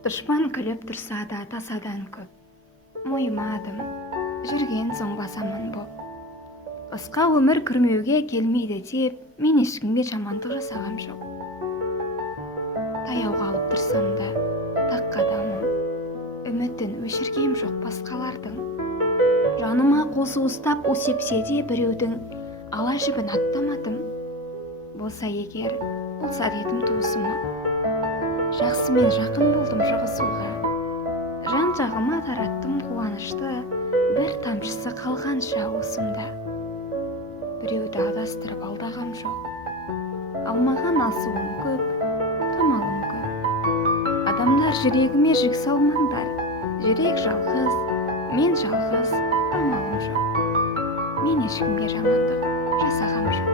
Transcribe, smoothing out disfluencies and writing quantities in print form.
Дұшпан күліп тұрса да тасадан көп, мойымадым, жүрген соң басаман боп. Басқа өмір күрмеуге келмейді деп, мен ешкімге жамандық жасағам жоқ. Таяу қалып тұрсам да, тақ қадамым, үмітін өшіргем жоқ басқалардың. Жаныма қосы ұстап өсепсе де біреудің ала жібін аттамадым. Болса егер, болса дедім туысыма. Жақсымен жақын болдым жығысуға. Жан жағыма тараттым қуанышты, бір тамшысы қалғанша осымда. Біреуді адастырып алдағам жоқ. Алмаған асуым көп, қамалым көп. Адамдар жүрегіме жүк салмаңдар. Жүрек жалғыз, мен жалғыз, амалым жоқ. Мен ешкімге жамандық жасағам жоқ.